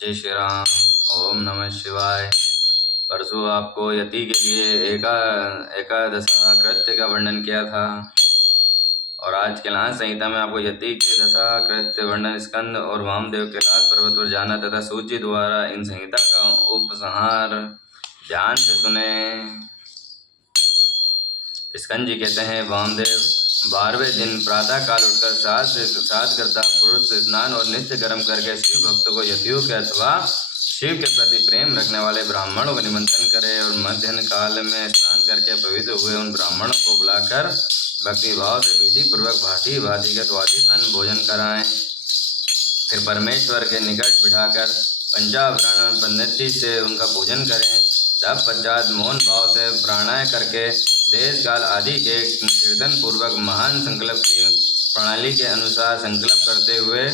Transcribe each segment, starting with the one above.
जय श्री राम। ओम नमः शिवाय। परसों आपको यति के लिए एकादशा कृत्य का वर्णन किया था और आज कैलाश संहिता में आपको यति के दशा कृत्य वर्णन स्कंद और वामदेव कैलाश पर्वत पर जाना तथा सूची द्वारा इन संहिता का उपसंहार ध्यान से सुने। स्कंद जी कहते हैं, वामदेव 12वें दिन प्रातः काल उठकर सात करता पुरुष स्नान और नित्य कर्म करके शिव भक्तों को यतियों के अथवा शिव के प्रति प्रेम रखने वाले ब्राह्मणों को निमंत्रण करे और मध्याह्न काल में स्नान करके पवित्र हुए उन ब्राह्मणों को बुलाकर भक्ति भाव से विधि पूर्वक भांति भांति के स्वादिष्ट अन्न भोजन कराएं। फिर परमेश्वर के निकट बिठाकर पंचावरण पद्धति से उनका पूजन करें। तब पश्चात मौन भाव से प्राणायाम करके देश काल आदि के कीर्तन पूर्वक महान संकल्प की प्रणाली के अनुसार संकल्प करते हुए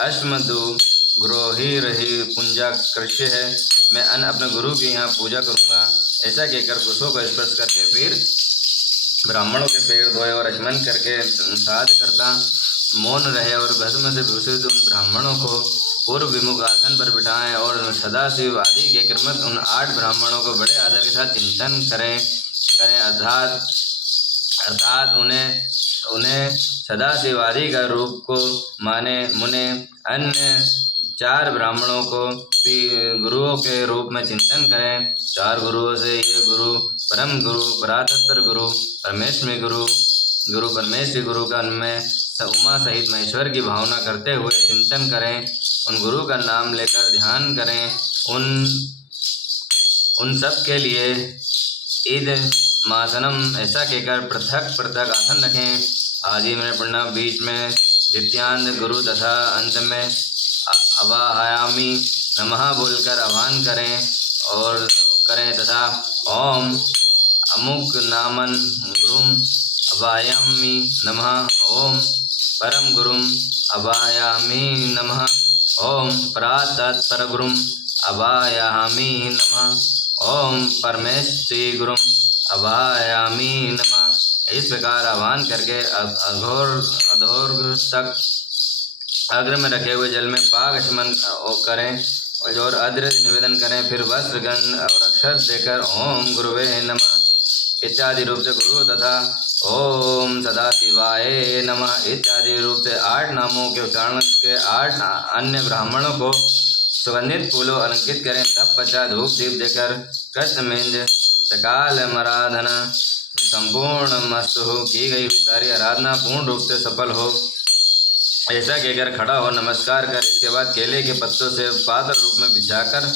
अश्मदु ग्रोही रही पूंजा कृष्य है, मैं अन्न अपने गुरु की यहाँ पूजा करूँगा, ऐसा कहकर कुशों को स्पर्श करके फिर ब्राह्मणों के पैर धोए और आचमन करके साध करता मौन रहे और भस्म से भूषित उन ब्राह्मणों को पूर्व विमुख आसन पर बिठाएं और सदाशिव आदि के क्रमश उन 8 ब्राह्मणों को बड़े आदर के साथ चिंतन करें अर्थात उन्हें सदाशिव आदि का रूप को माने मुने। अन्य 4 ब्राह्मणों को भी गुरुओं के रूप में चिंतन करें। 4 गुरुओं से ये गुरु परम गुरु परातत्पर गुरु परमेश्वरी गुरु का उनमें उमा सहित महेश्वर की भावना करते हुए चिंतन करें। उन गुरु का नाम लेकर ध्यान करें। उन सब के लिए ईद मासनम ऐसा कहकर पृथक पृथक आसन रखें। आदि में प्रणाम, बीच में द्वितीयांत गुरु तथा अंत में अवाहयामी नमः बोलकर आह्वान करें तथा ओम अमुक नामन गुरुम अवाहयामी नमः, ओम परम गुरुम अवाहयामी नमः, ओम परातत्पर गुरुम अवाहयामी नमः, ओम परमेश्वरी गुरुम अवाहयामी नमः। इस प्रकार आह्वान करके अधोर तक अग्र में रखे हुए जल में पाक आचमन करें और अद्र निवेदन करें। फिर वस्त्र गंध और अक्षर देकर ओम गुरुवे नमः इत्यादि रूप से गुरु तथा ओम सदाशिवाय नमः इत्यादि रूप से 8 नामों के उच्चारण के 8 अन्य ब्राह्मणों को सुगंधित फूलों अलंकृत करें। तब पश्चात धूप दीप देकर कृष्णमेंज सकाल आराधना संपूर्ण मस्त हो, की गई सारी आराधना पूर्ण रूप से सफल हो, ऐसा कहकर खड़ा हो नमस्कार कर इसके बाद केले के पत्तों से पात्र रूप में बिछाकर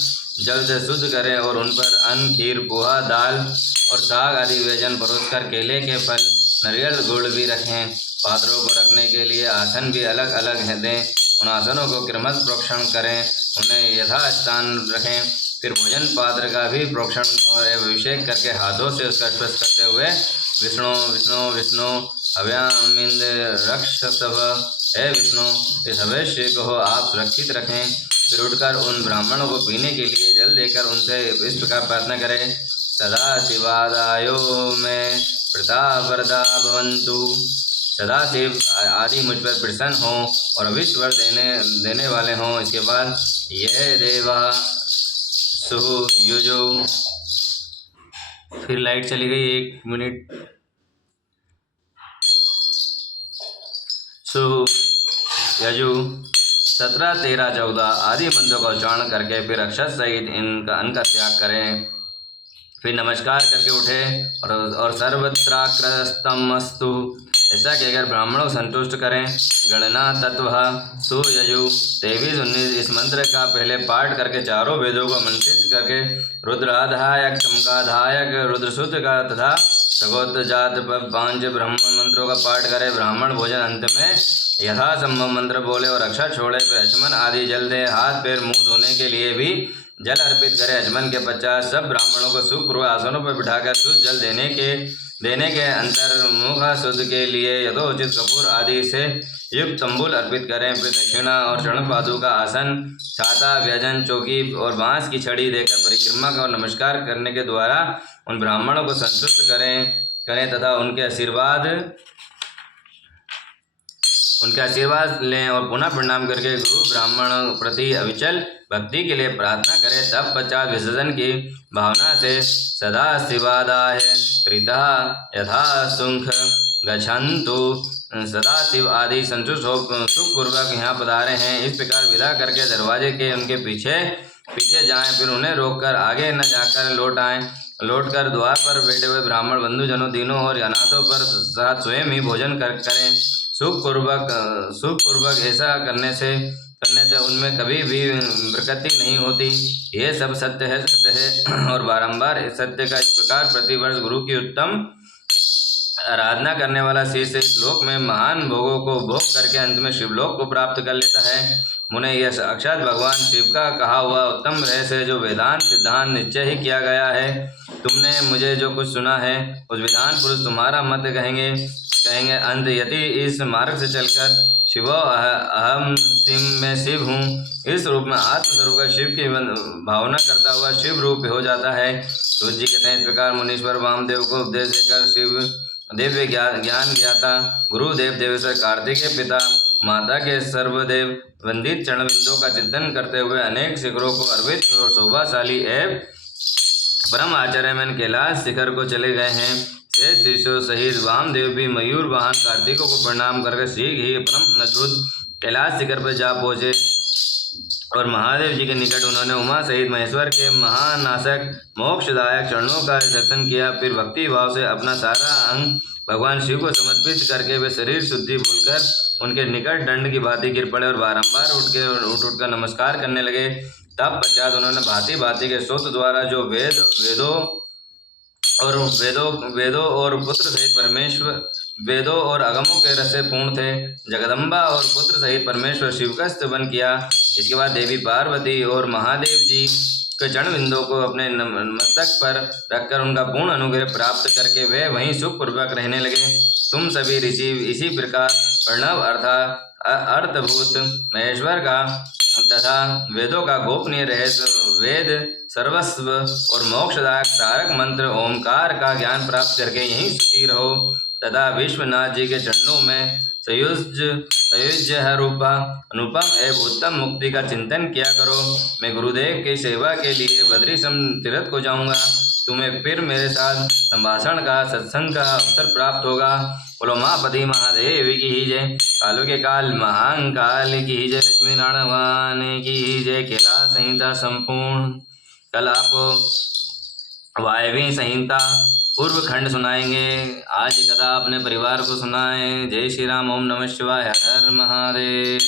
जल से शुद्ध करें और उन पर अन्न, खीर, पोहा, दाल और साग आदि व्यंजन परोसकर केले के फल, नारियल, गुड़ भी रखें। पात्रों को रखने के लिए आसन भी अलग अलग दें। उन आसनों को क्रमश प्रोक्षण करें, उन्हें यथास्थान रखें। फिर भोजन पात्र का भी प्रोक्षण और अभिषेक करके हाथों से उसका स्पर्श करते हुए विष्णु विष्णु विष्णु हव्यामिंद रक्षसव, हे विष्णु इस अवश्य को आप सुरक्षित रखें। फिर उठकर उन ब्राह्मणों को पीने के लिए जल देकर उनसे इस प्रकार प्रार्थना करें, सदा शिवादायो में प्रतापरदा भवन्तु, सदाशिव आदि मुझ पर प्रसन्न हों और अविश्वर देने वाले हों। इसके बाद यह देवा सुयुजो, फिर लाइट चली गई 1 मिनट। सुयजु 17, 13, 14 आदि मंत्रों का उच्चारण करके फिर अक्षर सहित अन्न का त्याग करें। फिर नमस्कार करके उठे और सर्वत्राक्रस्तमस्तु ऐसा कहकर ब्राह्मणों को संतुष्ट करें। गणना तत्व सुयजु 23-19 इस मंत्र का पहले पाठ करके चारों वेदों को मंत्रित करके रुद्राधायक, चमकाधायक, रुद्रसूत्र का तथा सगोत्र जात 5 ब्रह्म मंत्रों का पाठ करें। ब्राह्मण भोजन अंत में यथासंभव मंत्र बोले और अक्षर छोड़े। फिर आचमन आदि जल दे। हाथ पैर मुंह धोने के लिए भी जल अर्पित करें। आचमन के पश्चात सब ब्राह्मणों को सुखपूर्वक आसनों पर बिठाकर शुद्ध जल देने के अंतर मुख शुद्ध के लिए यथोचित कपूर आदि से युक्त तंबूल अर्पित करें। फिर दक्षिणा और चरण पादु का आसन, छाता, व्यजन, चौकी और बांस की छड़ी देकर परिक्रमा का और नमस्कार करने के द्वारा उन ब्राह्मणों को संतुष्ट करें तथा उनके आशीर्वाद उनके आशीर्वाद लें और पुनः प्रणाम करके गुरु ब्राह्मण प्रति अविचल भक्ति के लिए प्रार्थना करें। तब पश्चात विसर्जन की भावना से सदा शिवादाय प्रीता यथा सुख गच्छन्तु सदाशिव आदि संतुष्ट हो सुखपूर्वक यहाँ पधारे हैं, इस प्रकार विदा करके दरवाजे के उनके पीछे जाएं, फिर उन्हें रोककर आगे न जाकर लौट आएं। लौटकर द्वार पर बैठे हुए ब्राह्मण बंधुजनों तीनों और अनाथों पर साथ स्वयं ही भोजन करें। सुखपूर्वक ऐसा करने से उनमें कभी भी विकृति नहीं होती। यह सब सत्य है और बारंबार इस सत्य का इस प्रकार प्रतिवर्ष गुरु की उत्तम आराधना करने वाला शिष्य इस लोक में महान भोगों को भोग करके अंत में शिवलोक को प्राप्त कर लेता है। मुने यह साक्षात भगवान शिव का कहा हुआ उत्तम रहस्य जो वेदांत सिद्धांत निश्चय ही किया गया है। तुमने मुझे जो कुछ सुना है उस विधान पुरुष तुम्हारा मत कहेंगे अंत यदि इस मार्ग से चलकर शिवो अहम सिम में शिव हूँ इस रूप में आत्मस्वरूप का शिव की भावना करता हुआ शिव रूप हो जाता है। सूर्य जी कहते हैं, इस प्रकार मुनीश्वर वामदेव को उपदेश देकर शिव दिव्य ज्ञान ज्ञाता गुरुदेव देवेश्वर कार्तिकेय पिता माता के सर्वदेव वंदित चरणबिंदों का चिंतन करते हुए अनेक शिखरों को अर्पित और शोभाशाली एवं परम आचार्य में कैलाश शिखर को चले गए हैं। शेष शिष्यों सहित वामदेव भी मयूर वाहन कार्तिकों को प्रणाम करके शीघ्र ही परम अद्भुत कैलाश शिखर पर जा पहुंचे और महादेव जी के निकट उन्होंने उमा सहित महेश्वर के महानाशक मोक्षदायक चरणों का दर्शन किया। फिर भक्ति भाव से अपना सारा अंग भगवान शिव को समर्पित करके वे शरीर शुद्धि भूलकर उनके निकट दंड की भांति गिर पड़े और बारंबार उठकर नमस्कार करने लगे। तब पश्चात उन्होंने भांति भांति के स्तोत्र द्वारा जो वेदों और पुत्र सहित परमेश्वर वेदों और अगमों के रस से पूर्ण थे जगदम्बा और पुत्र सहित परमेश्वर शिव का स्तवन किया। इसके बाद देवी पार्वती और महादेव जी के चरण बिंदों को अपने मस्तक पर रखकर उनका पूर्ण अनुग्रह प्राप्त करके वे वहीं सुखपूर्वक रहने लगे। तुम सभी ऋषि इसी प्रकार प्रणव अर्थभूत महेश्वर का तथा वेदों का गोपनीय रहस्य वेद सर्वस्व और मोक्षदायक तारक मंत्र ओमकार का ज्ञान प्राप्त करके यहीं सुखी रहो तथा विश्वनाथ जी के चरणों में सयुज्य रूपा अनुपम एवं उत्तम मुक्ति का चिंतन किया करो। मैं गुरुदेव की सेवा के लिए बद्रीश्रम तीर्थ को जाऊंगा। तुम्हें फिर मेरे साथ संभाषण का सत्संग का अवसर प्राप्त होगा। बोलो महापति महादेव की ही जय, कालों के काल महाकाल की ही जय, लक्ष्मी नारायण भगवान की ही जय। कैलाश संहिता संपूर्ण। कल आपको वायवी संहिता पूर्व खंड सुनाएंगे। आज कथा अपने परिवार को सुनाएं। जय श्री राम। ओम नमः शिवाय। हर हर महादेव।